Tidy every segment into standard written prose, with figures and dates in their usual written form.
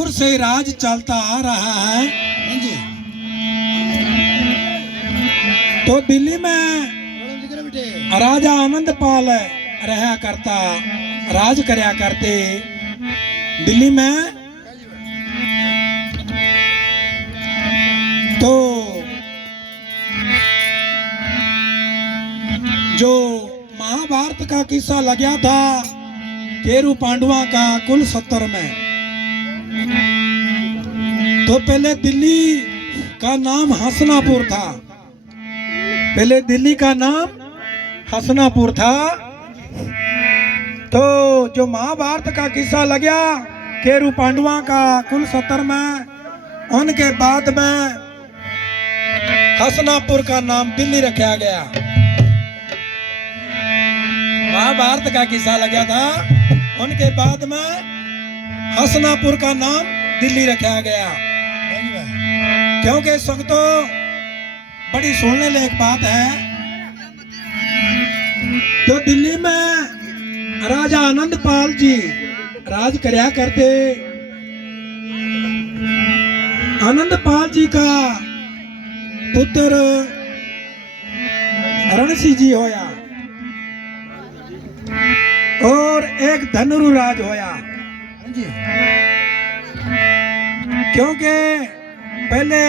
शुरू से राज चलता आ रहा है जी तो दिल्ली में राजा आनंदपाल रहा करता, राज करया करते दिल्ली में। तो जो महाभारत का किस्सा लगा था केरू पांडवा का कुल 70 में, तो पहले दिल्ली का नाम हसनापुर था। पहले दिल्ली का नाम हसनापुर था। तो जो महाभारत का किस्सा लगा केरू पांडवा का कुल 70 में, उनके बाद में हसनापुर का नाम दिल्ली रखा गया। महाभारत का किस्सा लगा था, उनके बाद में हसनापुर का नाम दिल्ली रखा गया। क्योंकि संगतो बड़ी सुनने लायक बात है। तो दिल्ली में राजा आनंदपाल जी राज करया करते। आनंदपाल जी का पुत्र रणसिंह जी होया और एक धनुराज होया। क्योंकि पहले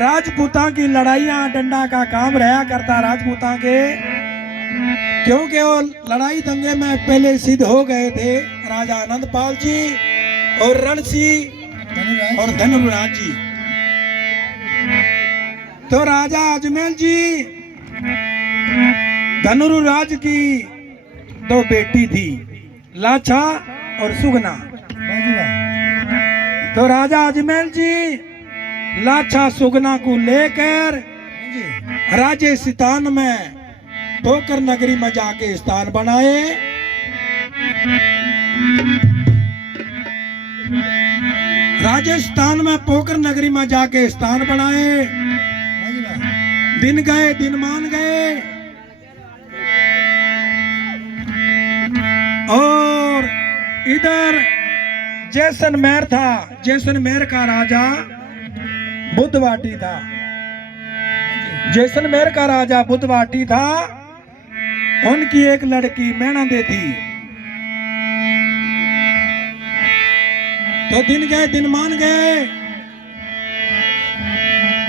राजपूता की लड़ाइयां डंडा का काम रहा करता राजपूता के। क्योंकि वो लड़ाई दंगे में पहले सिद्ध हो गए थे राजा आनंदपाल जी और रणसिंह और धनुराज जी। तो राजा अजमेर जी धनुराज की 2 बेटी थी, लाछा और सुगना। तो राजा अजमेर जी लाछा सुगना को लेकर राजस्थान में पोकर नगरी में जाके स्थान बनाए। राजस्थान में पोकर नगरी में जाके स्थान बनाए। दिन गए दिन मान गए और इधर जैसलमेर था। जैसलमेर का राजा बुद्धवाटी था। जैसलमेर का राजा बुद्धवाटी था। उनकी एक लड़की मैनादे थी। तो दिन गए दिन मान गए।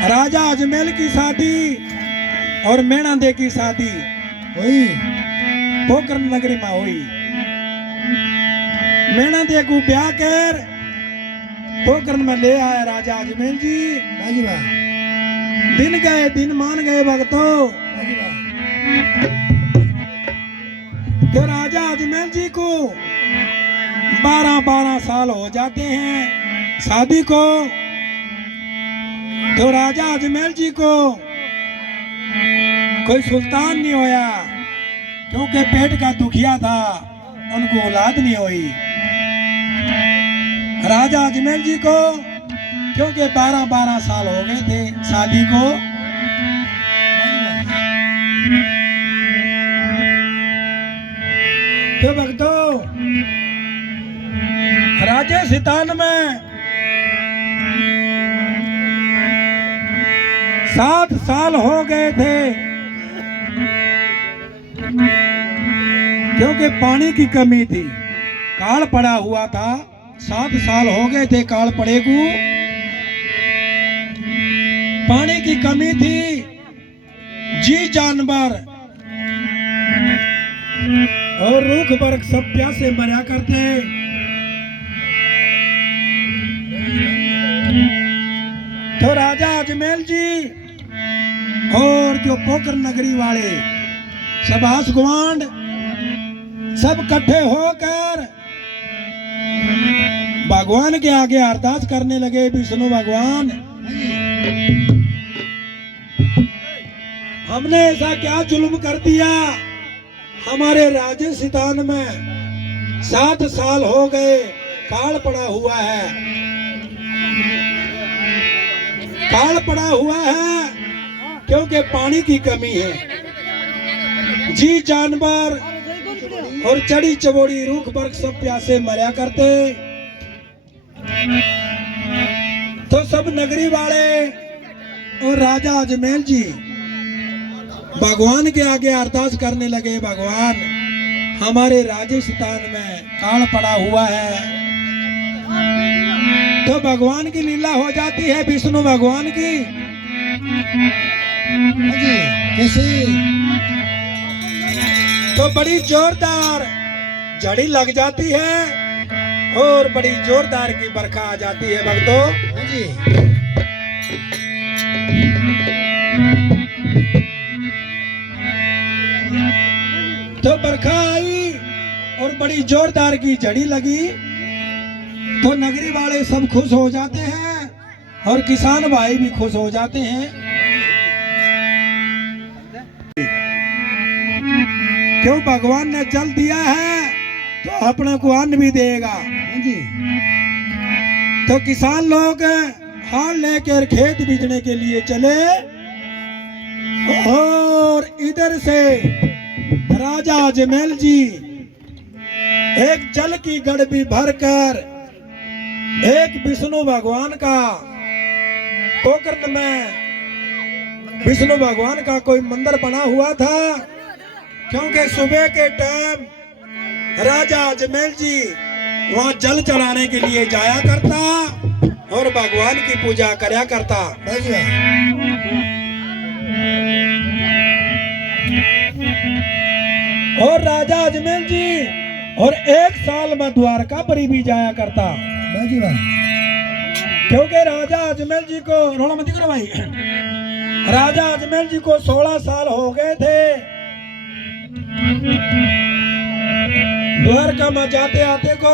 राजा अजमेर की शादी और मैनादे की शादी हुई, पोकर नगरी में हुई। मैनादे को ब्याह कर पोकर में ले आए राजा अजमेर जी। दिन गए दिन मान गए भक्तों। तो राजा अजमेर जी को 12-12 साल हो जाते हैं शादी को। तो राजा अजमेर जी को कोई सुल्तान नहीं होया, क्योंकि पेट का दुखिया था, उनको औलाद नहीं हुई। राजा अजमेर जी को क्योंकि 12-12 साल हो गए थे शादी को। तो भक्तों राजस्थान में 7 साल हो गए थे, क्योंकि पानी की कमी थी, काल पड़ा हुआ था। 7 साल हो गए थे काल पड़े को, पानी की कमी थी। जी जानवर और रूख वर्ग सब प्यासे मरा करते। तो राजा अजमेर जी और जो पोकर नगरी वाले सब आस गुआंढ सब इकट्ठे होकर भगवान के आगे अरदास करने लगे। विष्णु भगवान, हमने ऐसा क्या जुल्म कर दिया, हमारे राजस्थान में 7 साल हो गए काल पड़ा हुआ है, काल पड़ा हुआ है क्योंकि पानी की कमी है। जी जानवर और चढ़ी चबोड़ी रूख वर्ग सब प्यासे मरा करते। नगरी वाले और राजा अजमेर जी भगवान के आगे अरदास करने लगे, भगवान हमारे राजस्थान में काल पड़ा हुआ है। तो भगवान की लीला हो जाती है, विष्णु भगवान की जी कैसे तो बड़ी जोरदार झड़ी लग जाती है और बड़ी जोरदार की बरखा आ जाती है भक्तों। जी तो बरखा आई और बड़ी जोरदार की झड़ी लगी तो नगरी वाले सब खुश हो जाते हैं और किसान भाई भी खुश हो जाते हैं, क्यों भगवान ने जल दिया है तो अपने को अन्न भी देगा। जी तो किसान लोग हाल लेकर खेत बीजने के लिए चले और इधर से राजा अजमेर जी एक जल की गड़बी भरकर एक विष्णु भगवान का पोखर में विष्णु भगवान का कोई मंदिर बना हुआ था, क्योंकि सुबह के टाइम राजा अजमेर जी वहां जल चढ़ाने के लिए जाया करता और भगवान की पूजा करया करता। और राजा अजमेर जी और एक साल में द्वारका पर भी जाया करता, क्योंकि राजा अजमेर जी को रोना मत करो भाई, राजा अजमेर जी को 16 साल हो गए थे द्वारका में जाते आते को।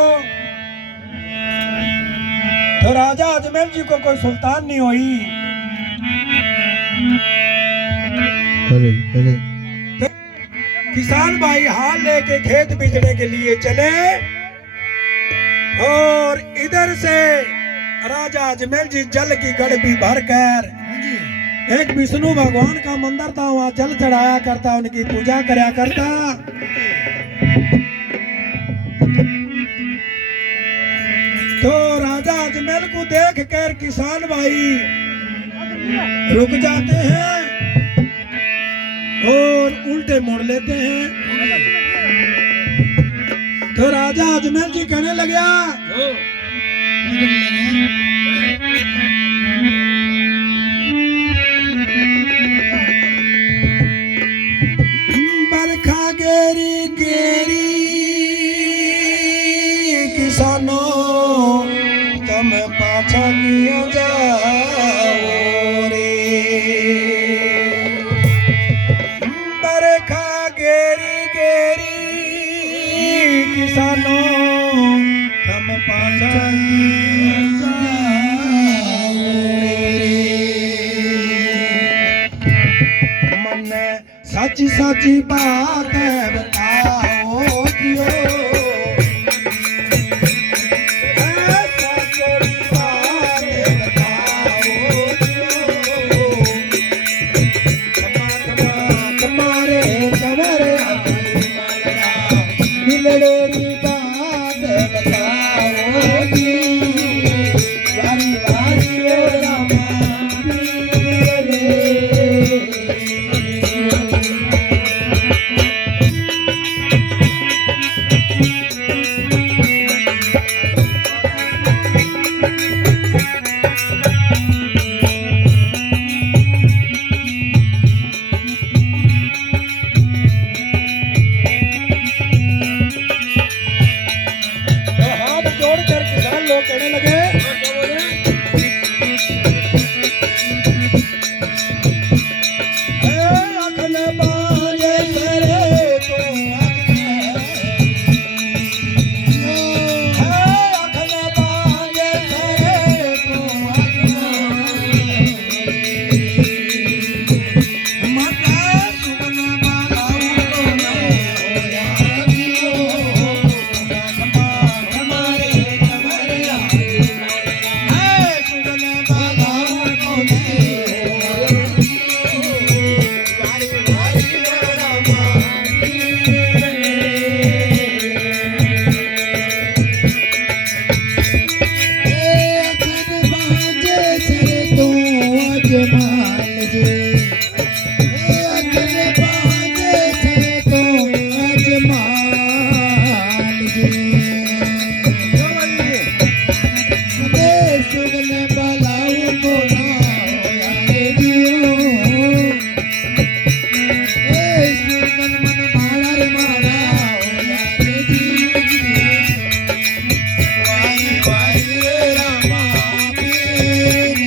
तो राजा अजमेर जी को कोई सुल्तान नहीं हुई। किसान भाई हाल लेके खेत बीजने के लिए चले और इधर से राजा अजमेर जी जल की गड़बी भरकर एक विष्णु भगवान का मंदिर था वहां जल चढ़ाया करता, उनकी पूजा करया करता। तो राजा अजमेर को देख कर किसान भाई रुक जाते हैं और उल्टे मोड़ लेते हैं। तो राजा अजमेर जी कहने लगा, बरखा गेरी गेरी किसानों तुम पाछा किया जाओ रे, बरखा गेरी गेरी किसानों तुम पाछा किया जाओ रे। मन सच्ची सच्ची बात बताओ क्यों, वारी रामा पीर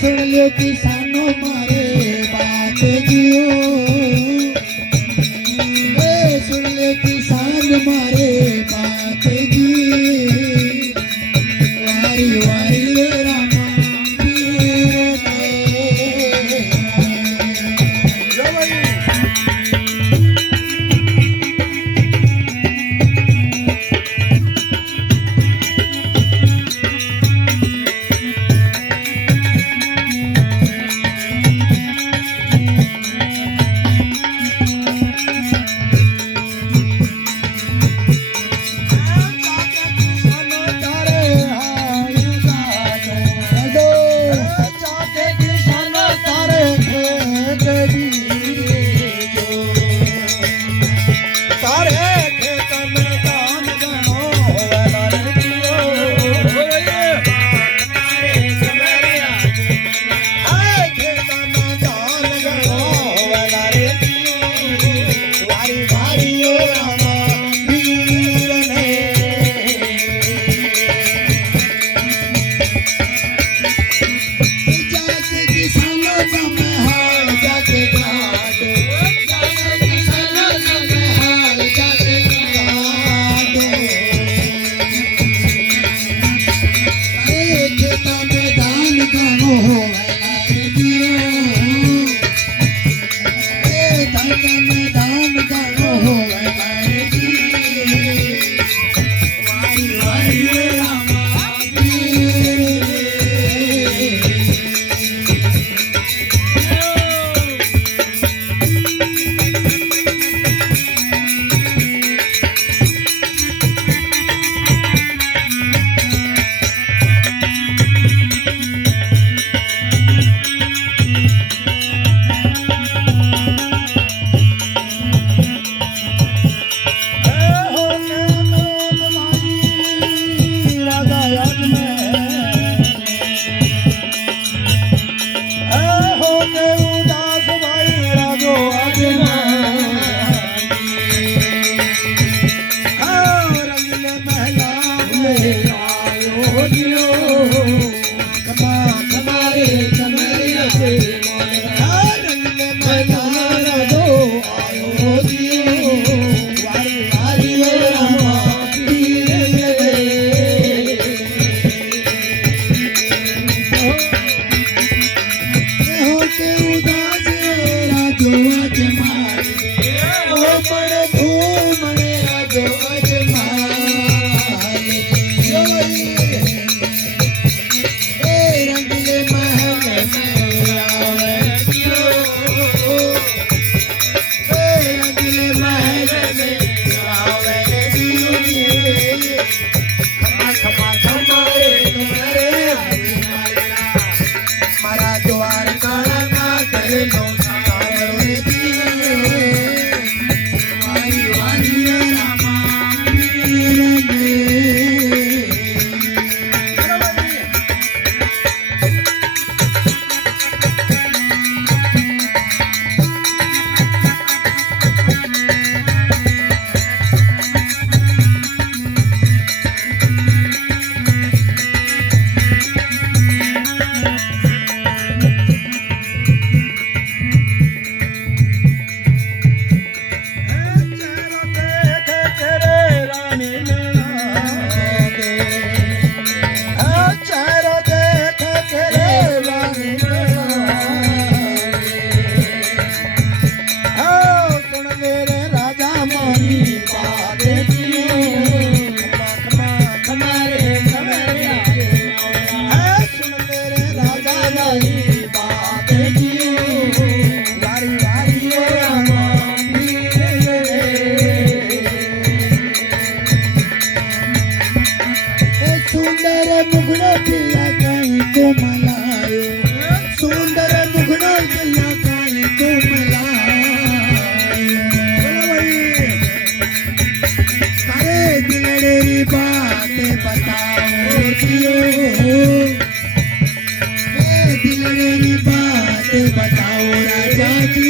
सुन लो किसानों मारे बात जियो सुन लो किसान मारे बात जी वारी वारी रामा पीर सुंदर मुगड़ो पिया कहीं को मलायो सुंदर मुगड़ो पिया कहीं को मलायो अरे दिलड़ेरी बात बताओ जियो दिलड़ेरी बात बताओ राजा जी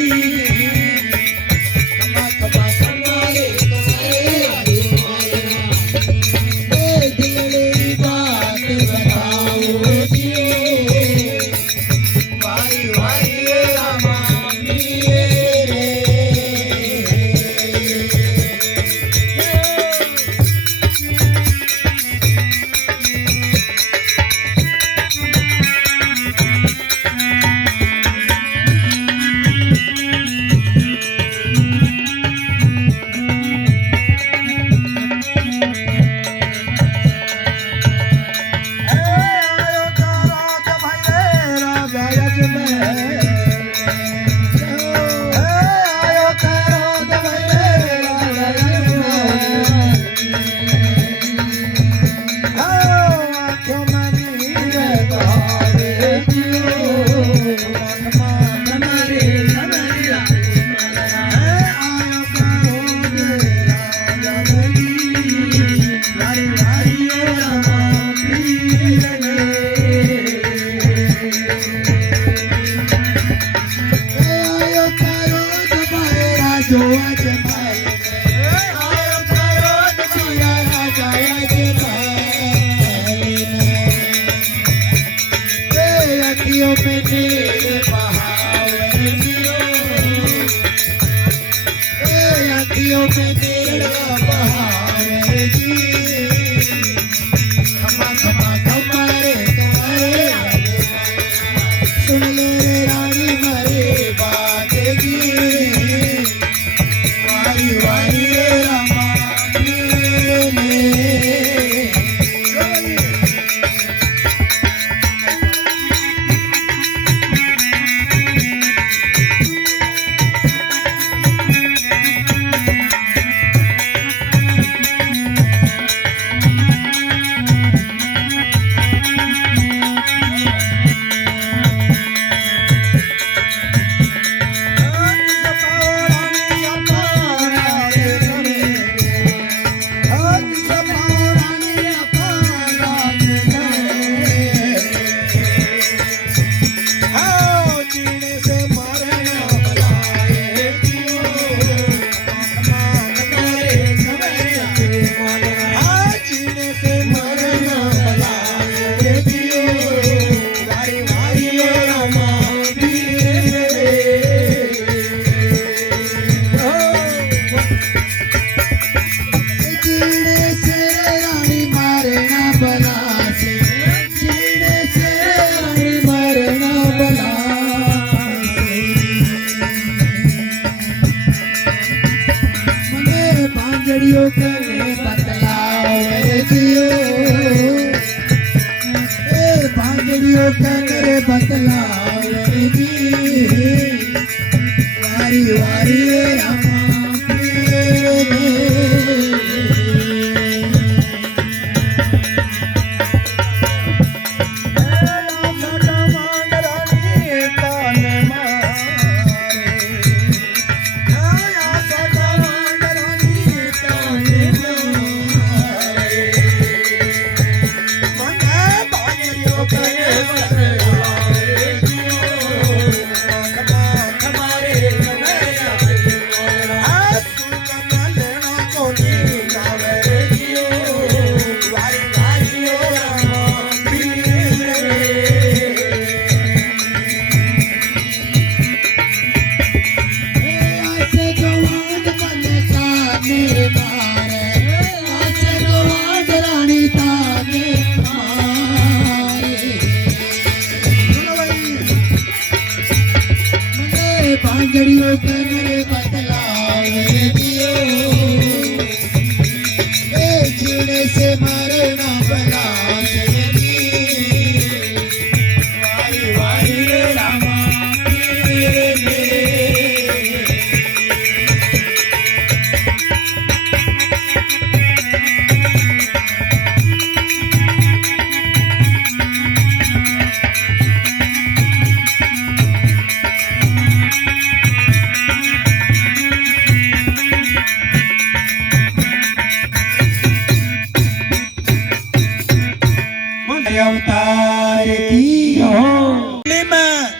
अवतार की हो। दिल्ली में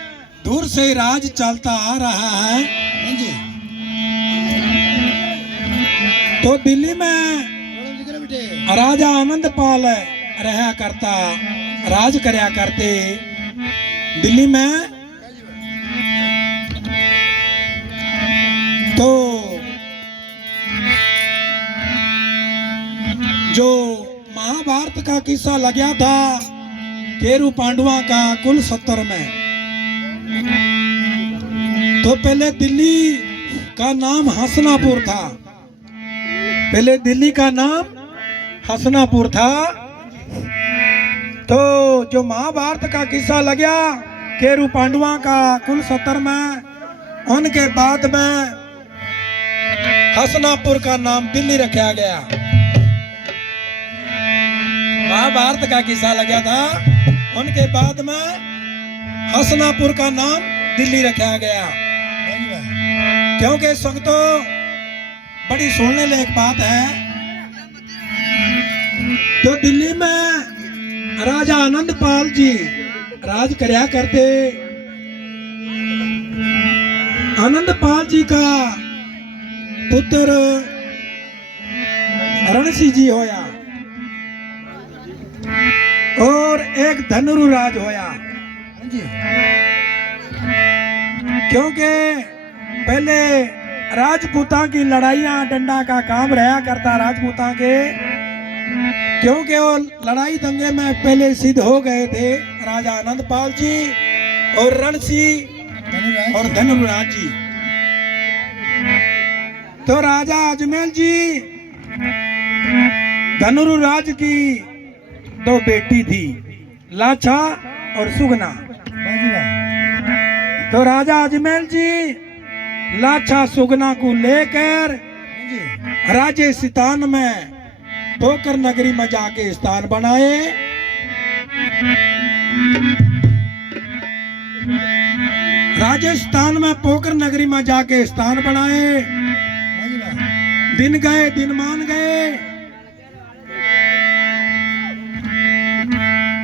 दूर से राज चलता आ रहा है। हाँ जी तो दिल्ली में मैडम जी करे बेटे राजा आनंदपाल रहा करता, राज करया करते दिल्ली में। तो जो महाभारत का किस्सा लगा था केरू पांडवा का कुल 70 में, तो पहले दिल्ली का नाम हसनापुर था। पहले दिल्ली का नाम हसनापुर था। तो जो महाभारत का किस्सा लगा केरू पांडवा का कुल 70 में, उनके बाद में हसनापुर का नाम दिल्ली रखा गया। महाभारत का किस्सा लगा था, उनके बाद में हसनापुर का नाम दिल्ली रखा गया। क्योंकि संगतो बड़ी सुनने लायक बात है। तो दिल्ली में राजा आनंदपाल जी राज करया करते। आनंदपाल जी का पुत्र रणसिंह जी होया और एक धनुराज होया। हाँ जी क्योंकि पहले राजपूता की लड़ाइयां डंडा का काम रहा करता राजपूता के। क्योंकि वो लड़ाई दंगे में पहले सिद्ध हो गए थे राजा आनंदपाल जी और रणसिंह और धनुराज जी। तो राजा अजमेर जी धनुराज की 2 बेटी थी, लाछा और सुगना। हाँ जी वाह तो राजा अजमेर जी लाछा सुगना को लेकर हाँ जी राजस्थान में पोकर नगरी में जाके स्थान बनाए। राजस्थान में पोकर नगरी में जाके स्थान बनाए। हाँ जी वाह दिन गए दिन मान गए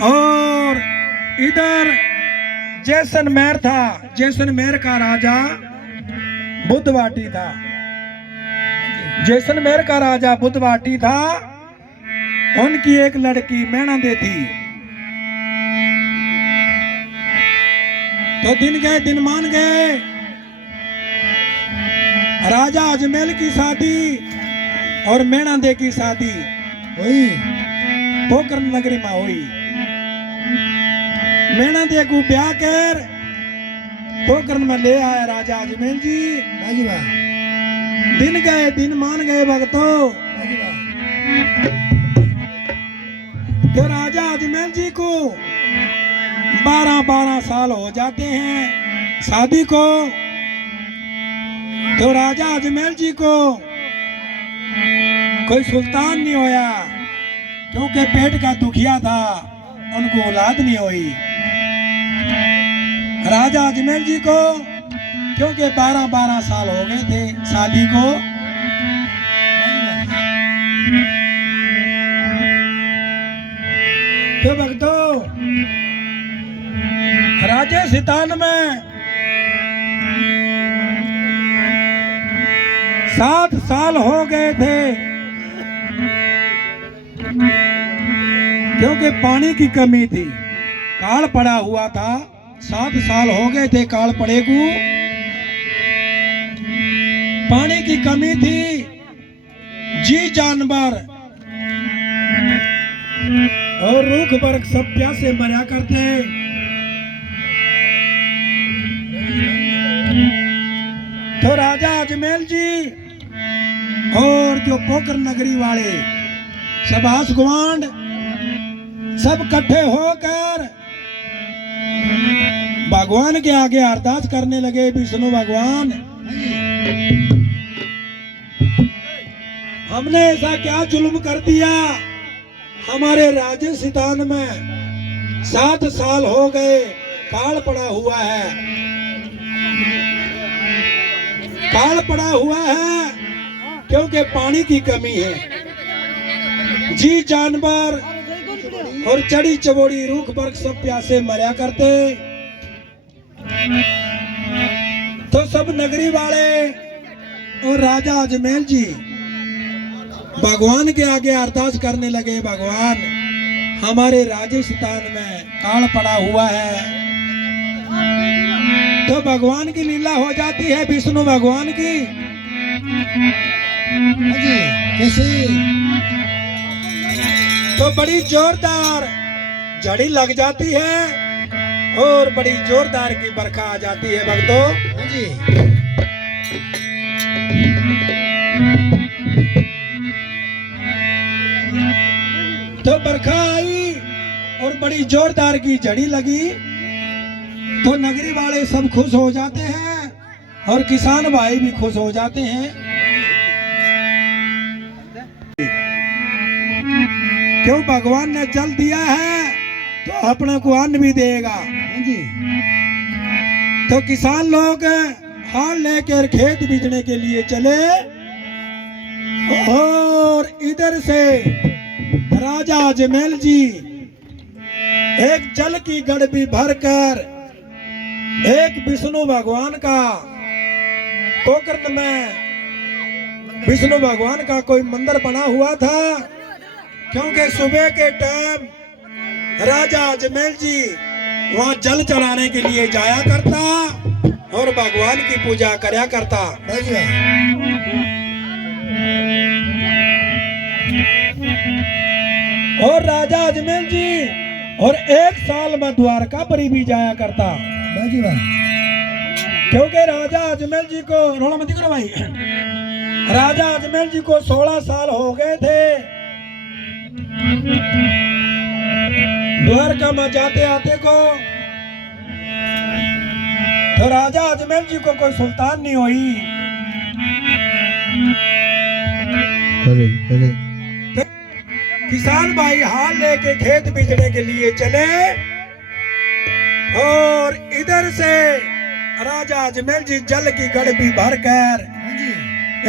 और इधर जैसलमेर था। जैसलमेर का राजा बुद्धवाटी था। जैसलमेर का राजा बुद्धवाटी था। उनकी एक लड़की मैनादे थी। तो दिन गए दिन मान गए। राजा अजमेर की शादी और मैनादे की शादी वही पोकर नगरी में हुई। मैनादे को ब्याह कर पोकर में ले आया राजा अजमेर जी। हाँ जी वाह दिन गए दिन मान गए भक्तों। हाँ जी वाह तो राजा अजमेर जी को 12-12 साल हो जाते हैं शादी को। तो राजा अजमेर जी को कोई सुल्तान नहीं होया, क्योंकि पेट का दुखिया था, उनको औलाद नहीं हुई। राजा अजमेर जी को क्योंकि 12-12 साल हो गए थे शादी को। तो भक्तों राजस्थान में 7 साल हो गए थे, क्योंकि पानी की कमी थी, काल पड़ा हुआ था। 7 साल हो गए थे काल पड़े को, पानी की कमी थी। जी जानवर और रूख वर्ग सब प्यासे मरा करते। तो राजा अजमेर जी और जो पोकर नगरी वाले सभास गुआंढ सब इकट्ठे होकर भगवान के आगे अरदास करने लगे। विष्णु भगवान, हमने ऐसा क्या जुल्म कर दिया, हमारे राजस्थान में 7 साल हो गए काल पड़ा हुआ है, काल पड़ा हुआ है क्योंकि पानी की कमी है। जी जानवर और चढ़ी चबोड़ी रूख बर्ग सब प्यासे मरया करते। तो सब नगरी वाले और राजा अजमेर जी भगवान के आगे अरदास करने लगे, भगवान हमारे राजस्थान में काल पड़ा हुआ है। तो भगवान की लीला हो जाती है, विष्णु भगवान की। हाँ जी, कैसे? तो बड़ी जोरदार झड़ी लग जाती है और बड़ी जोरदार की बरखा आ जाती है भक्तों। हाँ जी, तो बरखा आई और बड़ी जोरदार की झड़ी लगी। तो नगरी वाले सब खुश हो जाते हैं और किसान भाई भी खुश हो जाते हैं, क्यों भगवान ने जल दिया है तो अपने को अन्न भी देगा। हाँ जी, तो किसान लोग हाल लेकर खेत बीजने के लिए चले और इधर से राजा अजमेर जी एक जल की गड़बी भरकर एक विष्णु भगवान का पोखर में विष्णु भगवान का कोई मंदिर बना हुआ था, क्योंकि सुबह के टाइम राजा अजमेर जी वहां जल चढ़ाने के लिए जाया करता और भगवान की पूजा करया करता। बस वाह। और राजा अजमेर जी और एक साल में द्वारका पर भी जाया करता, बस वाह। क्योंकि राजा अजमेर जी को रोना मत करो भाई, राजा अजमेर जी को 16 साल हो गए थे द्वारका में जाते आते को। तो राजा अजमेर जी को कोई सुल्तान नहीं हुई। अरे अरे, किसान भाई हाल लेके खेत बीजने के लिए चले और इधर से राजा अजमेर जी जल की गड़बी भरकर हाँ जी,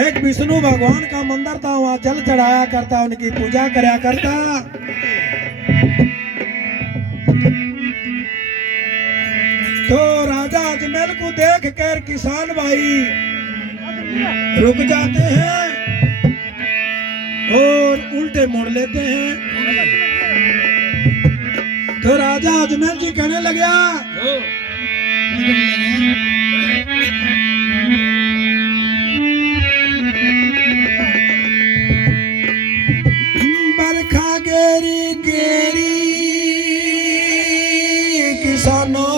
एक विष्णु भगवान का मंदिर था, वहां जल चढ़ाया करता, उनकी पूजा करया करता। तो राजा अजमेर को देख कर किसान भाई रुक जाते हैं और उल्टे मोड़ लेते हैं। तो राजा अजमेर जी कहने लगा, बरखा गेरी गेरी किसानों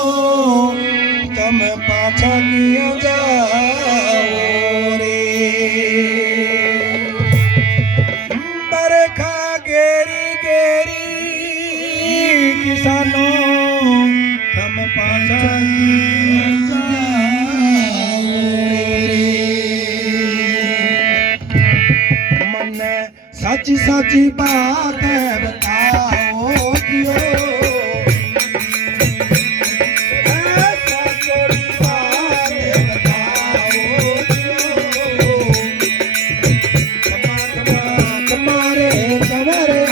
तुम पाछा किया जाओ रे। बरखा गेरी गेरी किसानों तुम पाछा किया जाओ रे। मन सच सच बात बताओ क्यों, ऐसा चोरी बात बताओ क्यों। कमारे कमरे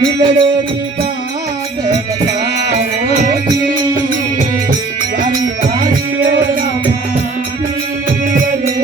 दिलड़ेरी बात बताओ जी, वारी वारी ओ रामा पीर रे।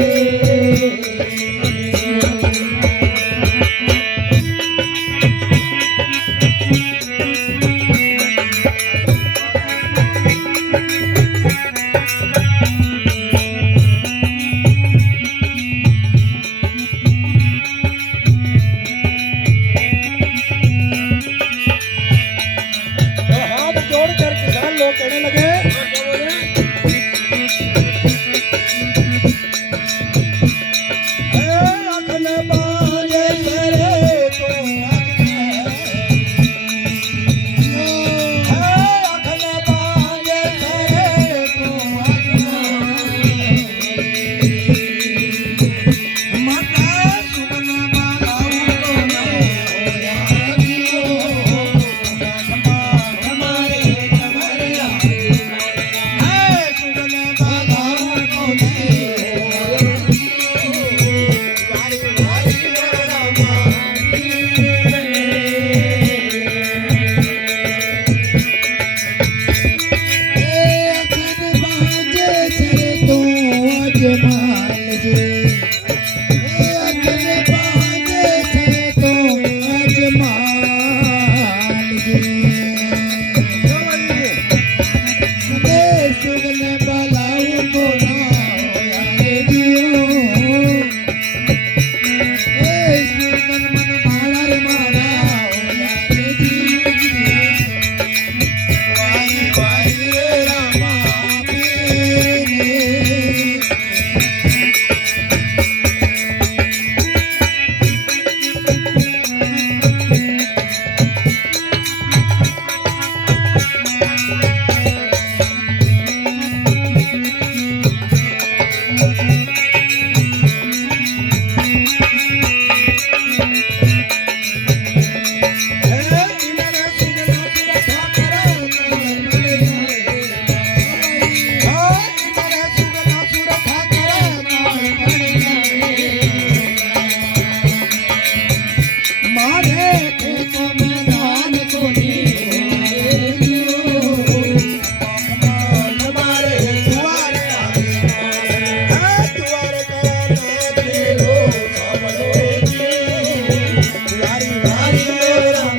को मैदान को नहीं जियो हमारे द्वारे आगे द्वारे का नाथ लो सामरो जियो वारी वारी मेरा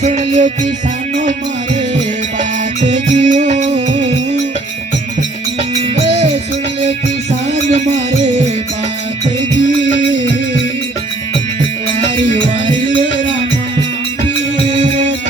सुन लियो किसानों मारे बात जियो सुन लियो किसान मारे बात जी वारी वारी रामा पीर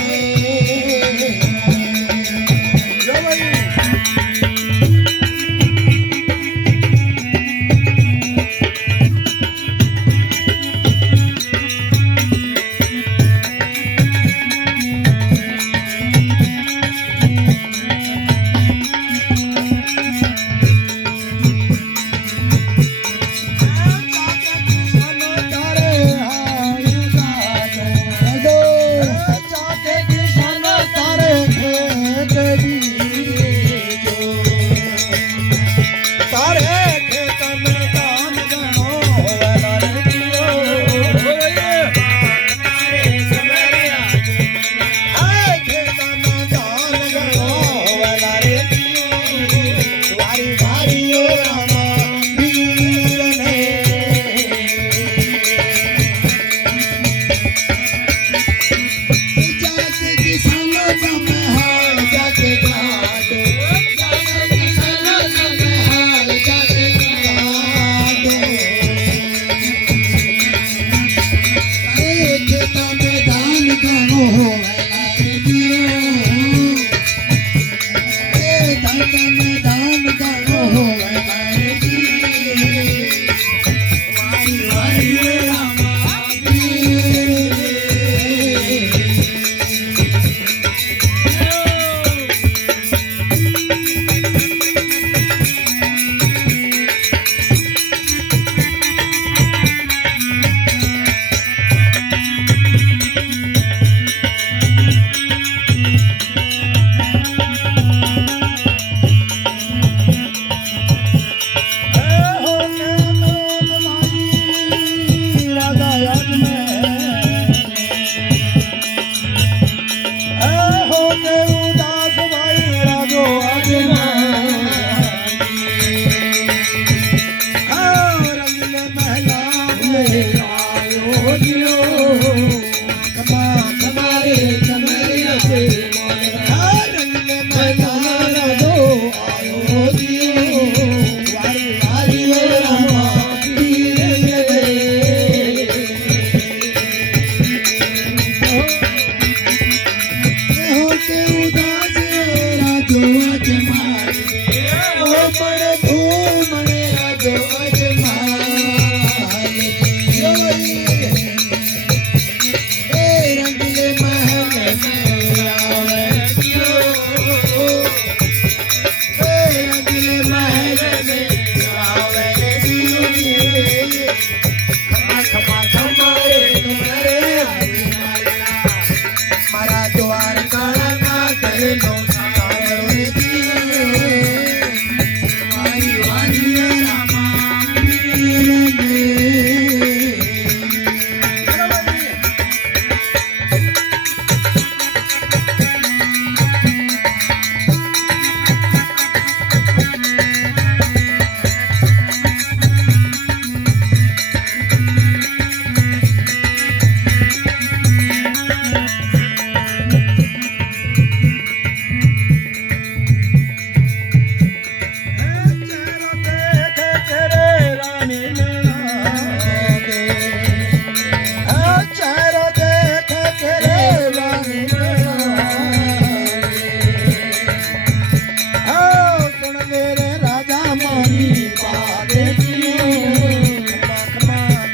रामानी बात जियो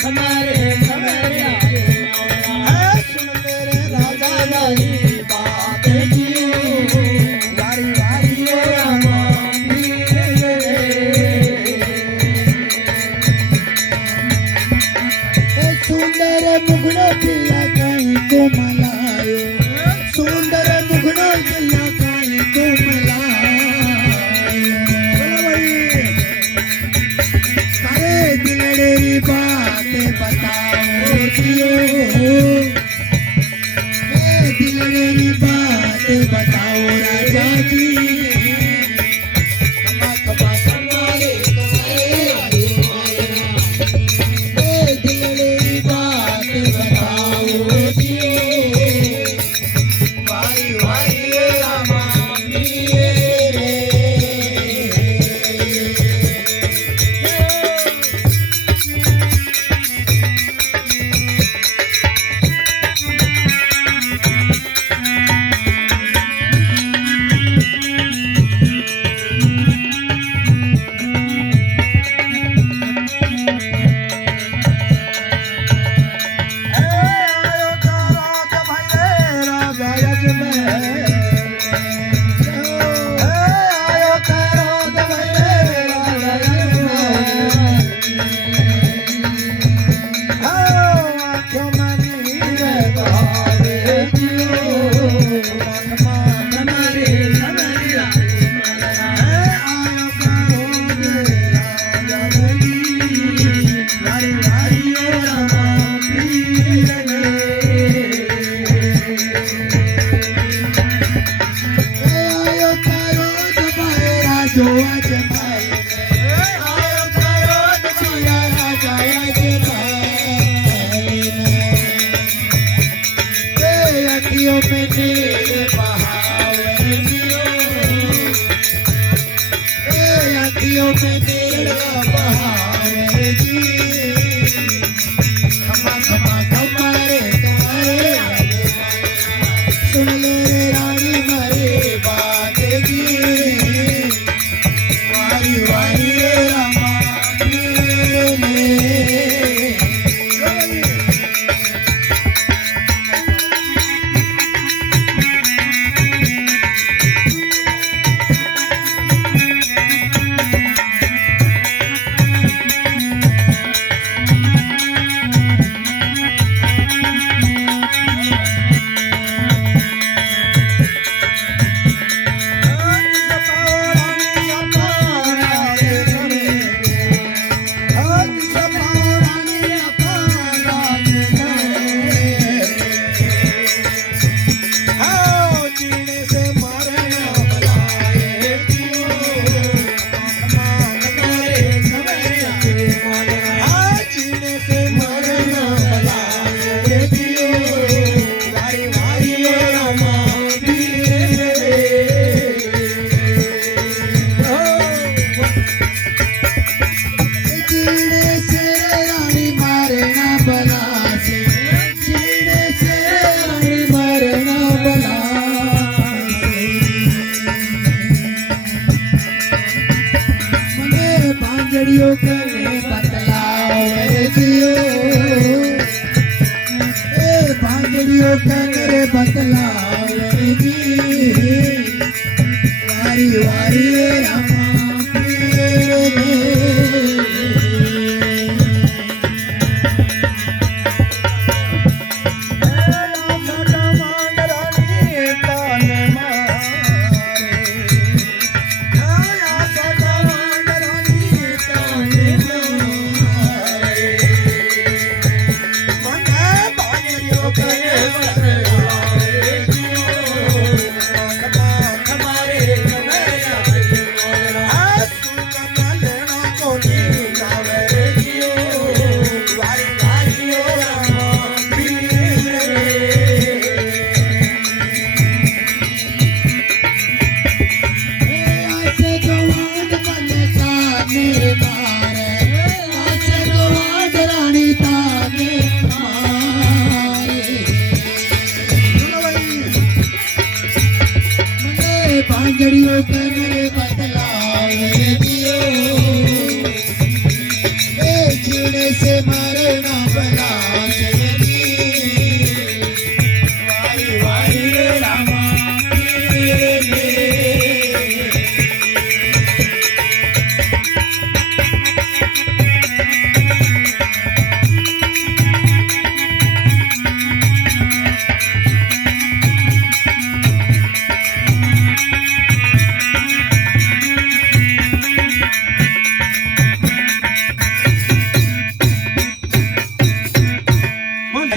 हमारे खबरिया सुन मेरे राजा लाली बात जियो वारी वारी रामानी सुंदर मुगड़ा पिया कहीं को मलायो सुंदर मुगड़ा पिया कहीं को मलायो अरे दिलड़ी बात बताओ जियो दिलड़ी बात बताओ राजा जी दिलड़ी बात बताओ जियो वारी वारी रामानी जो आज भाई आयो करो दिया राजा आज भाई अखियों में नील बहावे जियो अखियों में नील बहावे जी खमा खमा खमारे तुम्हारे सुन ले रानी मारे बात जी वारी वारी रामानी बांजड़ियों करे बतलाओ जियो बांजड़ियों करे बतलाओ जी वारी वारी रामा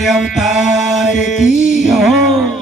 अवतार की जय हो।